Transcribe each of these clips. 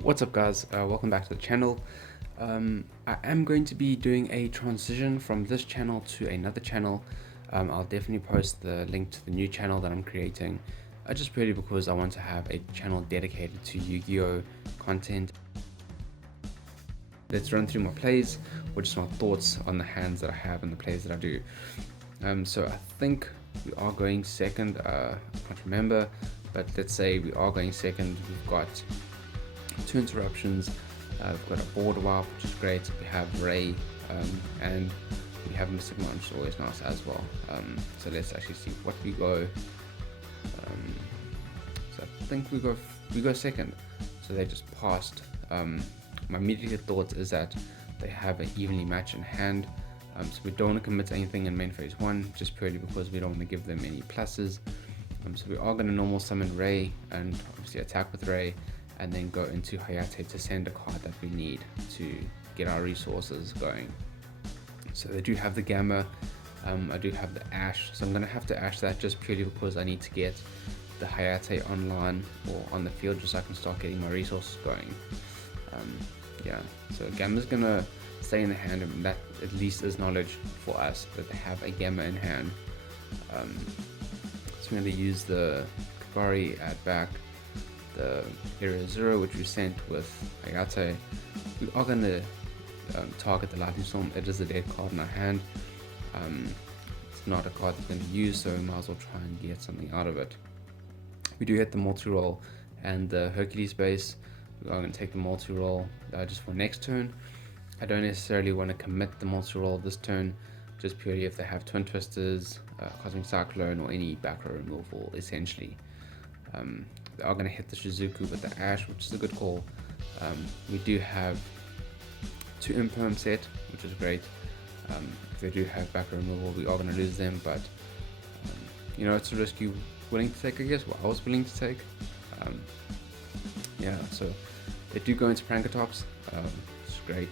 What's up guys, welcome back to the channel. I am going to be doing a transition from this channel to another channel. I'll definitely post the link to the new channel that I'm creating, just purely because I want to have a channel dedicated to Yu-Gi-Oh content. Let's run through my plays, or just my thoughts on the hands that I have and the plays that I do. So I think we are going second, I can't remember, but let's say we are going second. We've got 2 interruptions, we've got a board wipe, which is great. We have Ray, and we have Mystic Mine, which is always nice as well. So let's actually see what we go. So I think we go second. So they just passed. My immediate thought is that they have an evenly matched in hand. So we don't want to commit to anything in main phase 1, just purely because we don't want to give them any pluses. So we are going to normal summon Ray and obviously attack with Ray, and then go into Hayate to send a card that we need to get our resources going. So they do have the Gamma, I do have the Ash, so I'm going to have to Ash that just purely because I need to get the Hayate online or on the field just so I can start getting my resources going. Yeah, so Gamma's going to stay in the hand, and that at least is knowledge for us that they have a Gamma in hand. So I'm going to use the Kagari add back the Area 0, which we sent with Hayate. We are going to target the Lightning Storm. It is a dead card in our hand. It's not a card that we're going to use, so we might as well try and get something out of it. We do hit the multi-roll and the Hercules base. We are going to take the multi-roll just for next turn. I don't necessarily want to commit the multi-roll this turn, just purely if they have Twin Twisters, Cosmic Cyclone, or any back row removal, essentially. They are going to hit the Shizuku with the Ash, which is a good call. We do have 2 Imperm set, which is great. If they do have back row removal, we are going to lose them, but you know, it's a risk you're willing to take, I guess. Well, I was willing to take. Yeah, so they do go into Prankatops, which is great.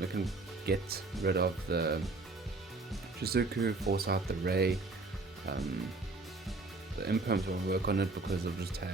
We can get rid of the Shizuku, force out the Ray. The Imperms won't work on it because it'll just tag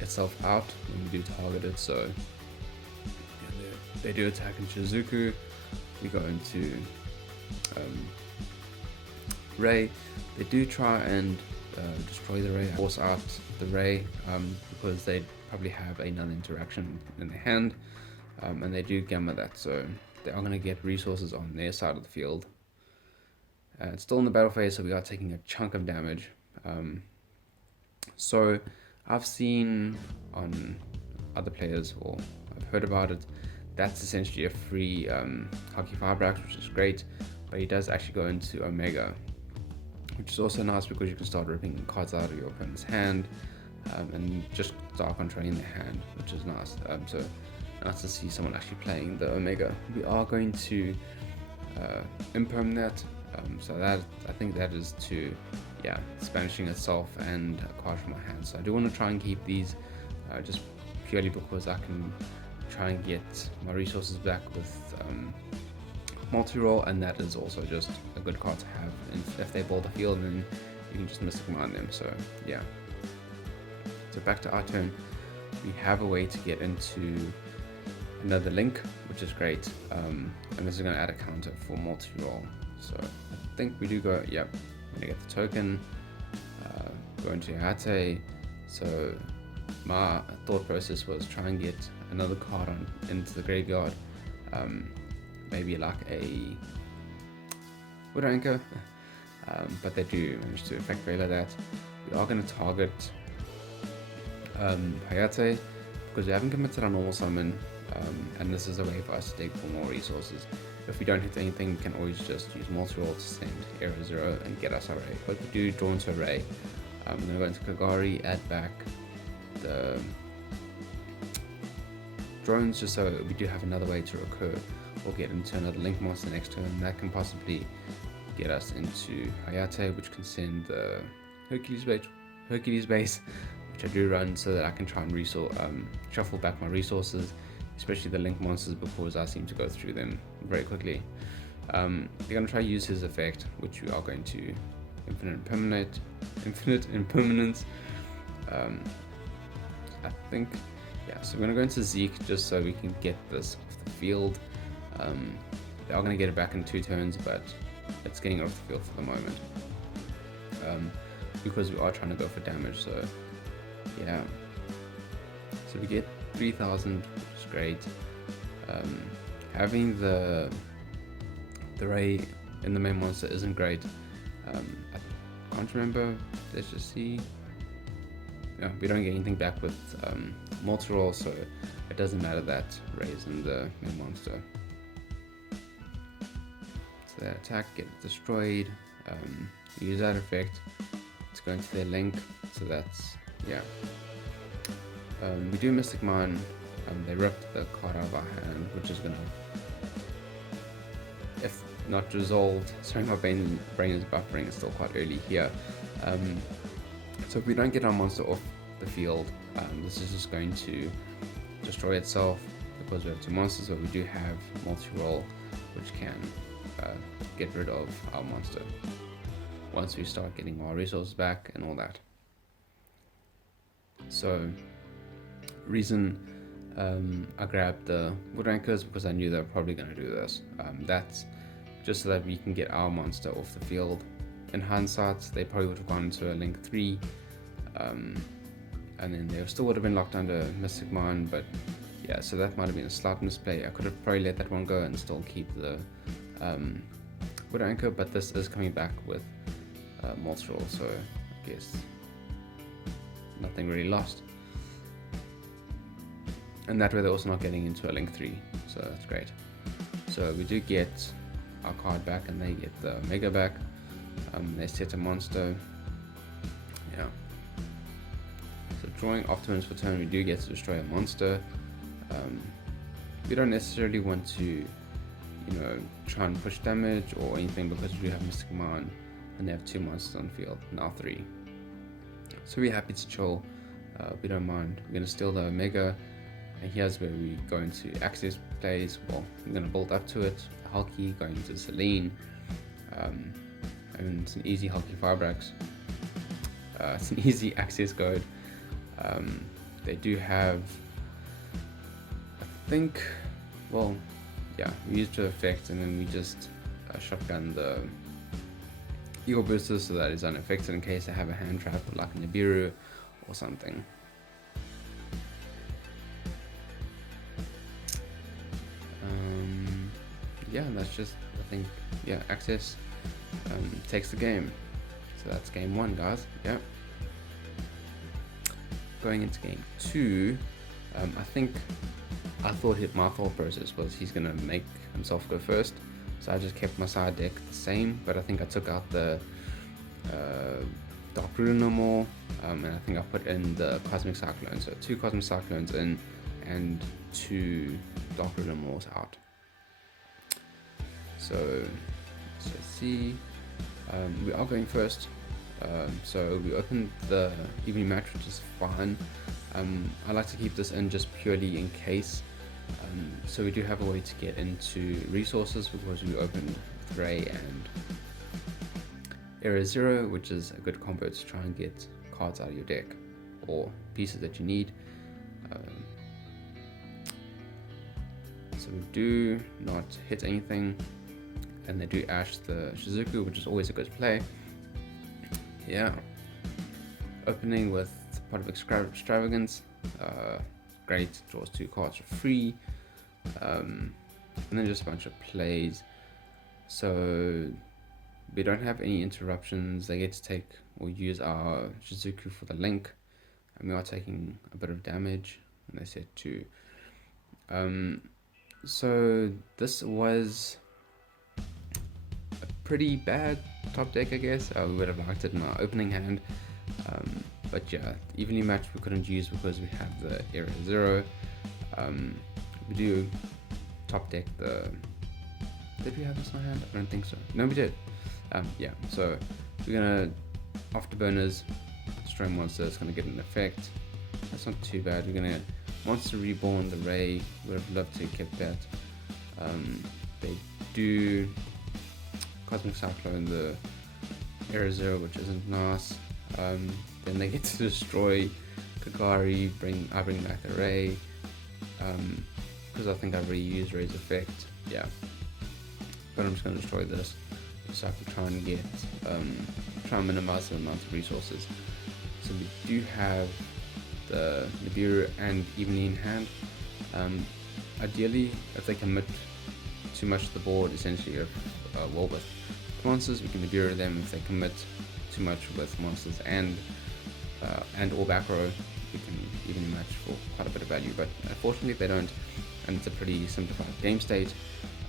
itself out when we do target it. So yeah, they do attack in Shizuku. We go into Ray. They do try and destroy the Ray, force out the Ray, because they probably have a non-interaction in their hand, and they do Gamma that, so they are going to get resources on their side of the field. It's still in the battle phase, so we are taking a chunk of damage. So I've seen on other players, or I've heard about it, that's essentially a free Hockey Firebrax, which is great, but he does actually go into Omega, which is also nice because you can start ripping cards out of your opponent's hand, and just start controlling the hand, which is nice. So nice to see someone actually playing the Omega. We are going to Imperm that. So that, I think that is to, yeah, Spanishing itself and a card from my hand. So I do want to try and keep these just purely because I can try and get my resources back with multi-roll, and that is also just a good card to have. And if they ball the field, then you can just Mystic Mine them. So yeah. So back to our turn. We have a way to get into another link, which is great, and this is going to add a counter for multi-roll. So I think we do go, yep, I'm going to get the token, go into Hayate. So my thought process was try and get another card into the graveyard, maybe like a Widow Anchor, but they do manage to effect Veiler that. We are going to target Hayate because we haven't committed our normal summon, and this is a way for us to dig for more resources. If we don't hit anything, we can always just use multi-roll to send Area 0 and get us our Ray. But we do draw into a Ray. I'm going to go into Kagari, add back the drones just so we do have another way to recur or get into another Link monster next turn. That can possibly get us into Hayate, which can send the Hercules base, which I do run so that I can try and shuffle back my resources, especially the Link monsters, because I seem to go through them very quickly. They're going to try to use his effect, which we are going to Infinite Impermanence. I think Yeah, so we're gonna go into Zeke just so we can get this off the field. They are gonna get it back in 2 turns, but it's getting off the field for the moment. Because we are trying to go for damage, so yeah. So we get 3,000, which is great. Having the ray in the main monster isn't great. I can't remember. Let's just see. Yeah, we don't get anything back with multi-roll, so it doesn't matter that ray's in the main monster. So that attack, get destroyed. Use that effect to go into their link. So that's, yeah. We do Mystic Mine. They ripped the card out of our hand, which is gonna, if not resolved, sorry, my brain is buffering, it's still quite early here. So if we don't get our monster off the field, this is just going to destroy itself because we have 2 monsters, but we do have multi-roll, which can get rid of our monster once we start getting our resources back and all that. So reason I grabbed the wood anchors because I knew they were probably going to do this. That's just so that we can get our monster off the field. In hindsight, they probably would have gone into a link 3, and then they still would have been locked under Mystic Mine, but yeah, so that might have been a slight misplay. I could have probably let that one go and still keep the wood anchor, but this is coming back with multi-roll, so I guess nothing really lost. And that way they're also not getting into a link 3, so that's great. So we do get our card back and they get the Mega back. They set a monster. Yeah. So drawing off turns for turn, we do get to destroy a monster. We don't necessarily want to, try and push damage or anything because we do have Mystic Mine and they have 2 monsters on the field, now 3. So we're happy to chill. We don't mind. We're gonna steal the Omega, and here's where we go into access plays. Well, I'm gonna build up to it. Hulky going into Celine. And it's an easy Hulky Firebrax. It's an easy access code. They do have, I think, well, yeah, we used to effect and then we just shotgun the Eagle Boosters so that it's unaffected in case I have a hand trap like a Nibiru or something. Yeah, that's just, I think, yeah, access takes the game. So that's game 1, guys. Yeah. Going into game 2, I thought my thought process was he's gonna make himself go first. So I just kept my side deck the same, but I think I took out the Dark Ruler no more, and I think I put in the Cosmic Cyclone. So 2 Cosmic Cyclones in and 2 Dark Ruler Mores out. So let's see, we are going first. So we opened the evening match, which is fine. I like to keep this in just purely in case. So we do have a way to get into resources because we opened Ray and Area 0, which is a good combo to try and get cards out of your deck or pieces that you need. So we do not hit anything, and they do Ash the Shizuku, which is always a good play. Yeah. Opening with Pot of Extravagance, great, draws 2 cards for free, and then just a bunch of plays. So we don't have any interruptions. They get to take or use our Shizuku for the link, and we are taking a bit of damage, and they said 2. So this was a pretty bad top deck, I guess. We would have liked it in our opening hand, but yeah, evenly matched we couldn't use because we have the Area 0. We do top deck the, did we have this in our hand? I don't think so. No, we did. Yeah, so we're gonna afterburners, destroy monster. It's gonna get an effect. That's not too bad. We're gonna Monster Reborn the Ray. Would have loved to have kept that. They do Cosmic Cyclone the Area 0, which isn't nice. Then they get to destroy Kagari, I bring back the Ray, because I think I've already used Ray's effect, yeah. But I'm just going to destroy this, so I can try and get, try and minimize the amount of resources. So we do have the Nibiru and Evenly in hand. Ideally, if they commit too much to the board, essentially with monsters, we can Nibiru them. If they commit too much with monsters and or back row, we can even match for quite a bit of value. But unfortunately they don't, and it's a pretty simplified game state.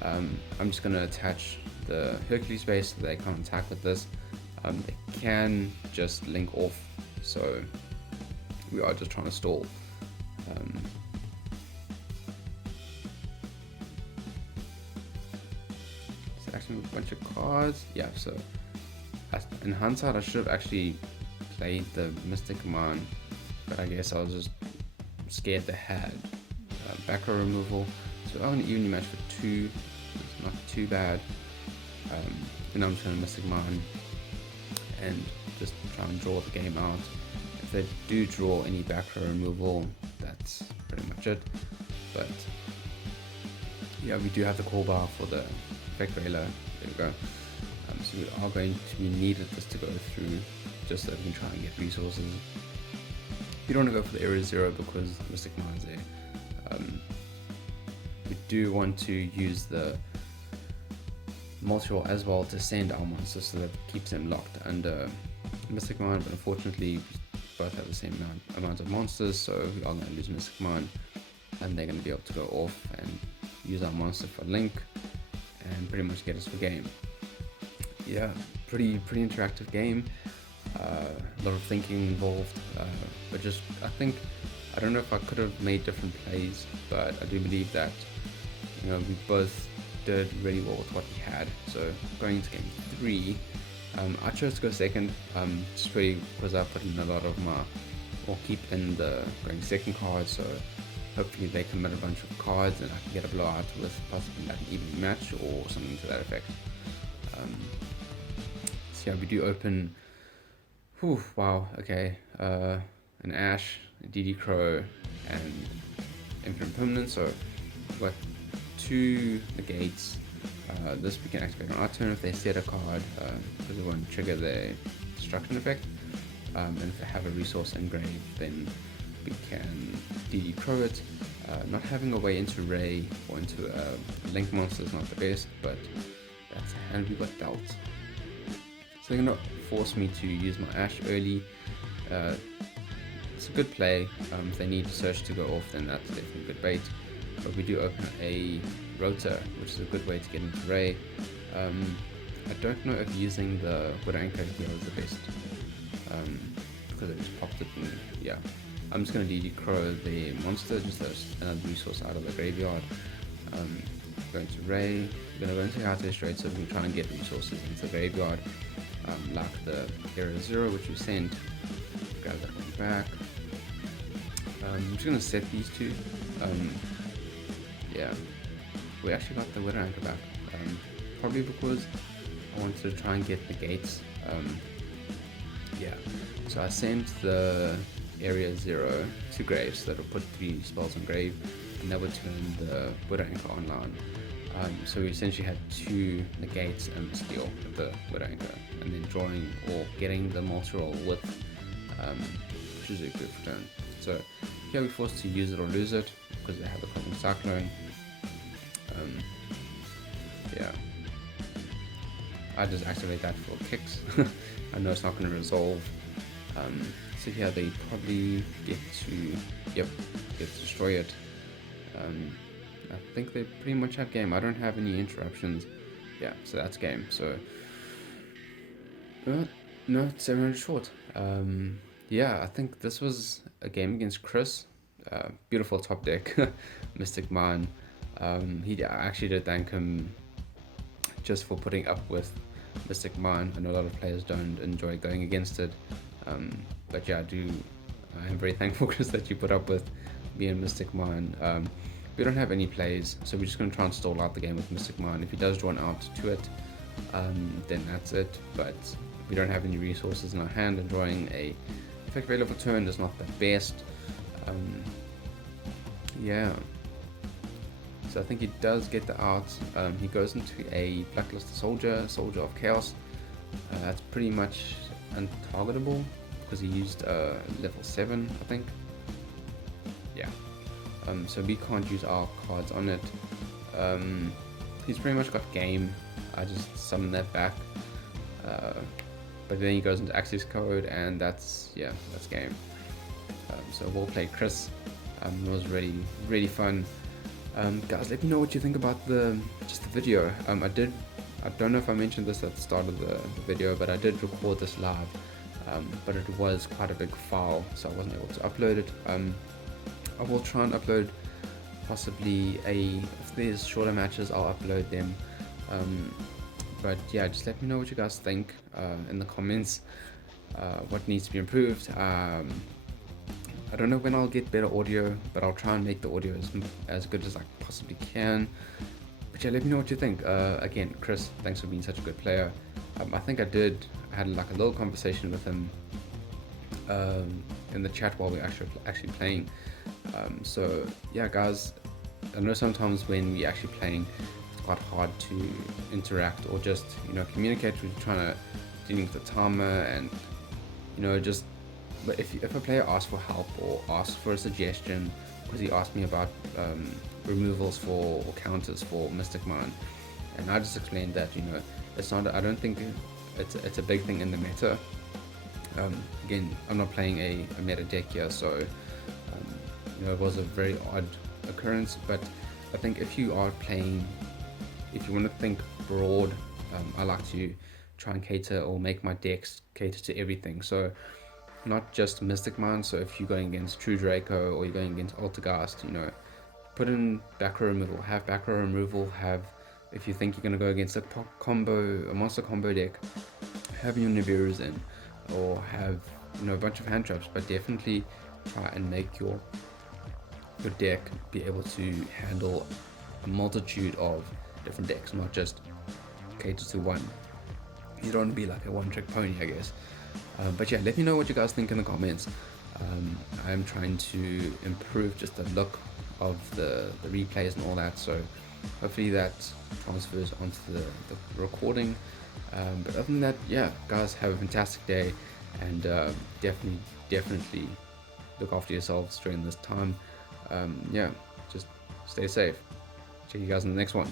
I'm just going to attach the Hercules base so they can't attack with this. They can just link off, so we are just trying to stall. It's actually a bunch of cards. Yeah, so in hindsight I should have actually played the Mystic Command, but I guess I was just scared they had back row removal. So I'm going to evenly match for 2. It's not too bad. And I'm just going to Mystic Command and just try and draw the game out. If they do draw any back row removal, that's pretty much it. But yeah, we do have the call bar for the effect railer. There we go. So we are going to need this to go through, just so we can try and get resources. You don't want to go for the area 0 because Mystic Command is there. We do want to use the multi-roll as well to send our monsters, so that it keeps them locked under Mystic Command, but unfortunately we both have the same amount of monsters, so we are going to lose Mystic Command, and they're going to be able to go off and use our monster for link and pretty much get us for game. Yeah, pretty interactive game. A lot of thinking involved, but just I don't know if I could have made different plays, but I do believe that, you know, we both did really well with what we had. So going into game 3, I chose to go second, just really because I put in a lot of my, or keep in the going second card, so hopefully they commit a bunch of cards and I can get a blowout with possibly like an even match or something to that effect. So yeah, we do open, wow, okay, an Ash, a EDOPRO, and Infinite Permanence, so we've got 2 negates. This we can activate on our turn if they set a card, because it won't trigger the destruction effect. And if they have a resource engraved, then we can EDOPRO it. Not having a way into Ray or into a Link monster is not the best, but that's a hand we got dealt. So they're going to force me to use my Ash early. It's a good play. If they need Search to go off, then that's definitely good bait. But we do open a Rotor, which is a good way to get into Ray. I don't know if using the Wood Anchor here is the best, because I just popped it and yeah. I'm just going to EDOPRO the monster, just as another resource out of the graveyard. Going to Ray, we're going to go into High straight so we can try and get resources into the graveyard, like the Area 0 which we sent. Grab that one back. I'm just going to set these 2. Yeah, we actually got the Widow Anchor back, probably because I wanted to try and get the gates. Yeah, so I sent the Area 0 to Grave, so that will put 3 spells on Grave, and that would turn the Widow Anchor online. So we essentially had 2 negates and steal with the Widow Anchor, and then drawing or getting the multi-roll with, which is a good return. So here we're forced to use it or lose it, because they have a Cosmic Cyclone. Yeah, I just activate that for kicks. I know it's not going to resolve. So here they probably get to destroy it. I think they pretty much have game. I don't have any interruptions. Yeah, so that's game. So no, it's 7 minutes short. Yeah, I think this was a game against Chris. Beautiful top deck, Mystic Mine. I actually did thank him just for putting up with Mystic Mine. I know a lot of players don't enjoy going against it, but yeah, I am very thankful, Chris, that you put up with me and Mystic Mine. We don't have any plays, so we're just going to try and stall out the game with Mystic Mine. If he does draw an out to it, then that's it, but we don't have any resources in our hand, and drawing a effect value of a turn is not the best. Yeah. So I think he does get the out. He goes into a Blacklisted Soldier of Chaos. That's pretty much untargetable because he used level 7, I think. Yeah. So we can't use our cards on it. He's pretty much got game. I just summon that back. But then he goes into access code, and that's game. So we'll play Chris. It was really fun. Guys, let me know what you think about the video. I don't know if I mentioned this at the start of the video, but I did record this live, but it was quite a big file, so I wasn't able to upload it. I will try and upload possibly if there's shorter matches, I'll upload them. But yeah, just let me know what you guys think in the comments, what needs to be improved. I don't know when I'll get better audio, but I'll try and make the audio as good as I possibly can. But yeah, let me know what you think. Again, Chris, thanks for being such a good player. I think I had like a little conversation with him in the chat while we're actually playing. So yeah, guys, I know sometimes when we're actually playing, it's quite hard to interact or just communicate. We're trying to dealing with the timer and just. But if a player asks for help or asks for a suggestion, because he asked me about removals or counters for Mystic Mine, and I just explained that it's not. I don't think it's a big thing in the meta. Again, I'm not playing a meta deck here, so it was a very odd occurrence. But I think if you are playing, if you want to think broad, I like to try and cater or make my decks cater to everything. So not just Mystic Mine. So if you're going against True Draco or you're going against Altergeist, put in back row removal. Have back row removal. If you think you're going to go against a monster combo deck, have your Nibiru's in, or have a bunch of hand traps. But definitely try and make your deck be able to handle a multitude of different decks, not just cater to one. You don't want to be like a one-trick pony, I guess. But yeah, let me know what you guys think in the comments. I'm trying to improve just the look of the replays and all that, so hopefully that transfers onto the recording. But other than that, yeah, guys, have a fantastic day, and definitely look after yourselves during this time. Yeah, just stay safe. Check you guys in the next one.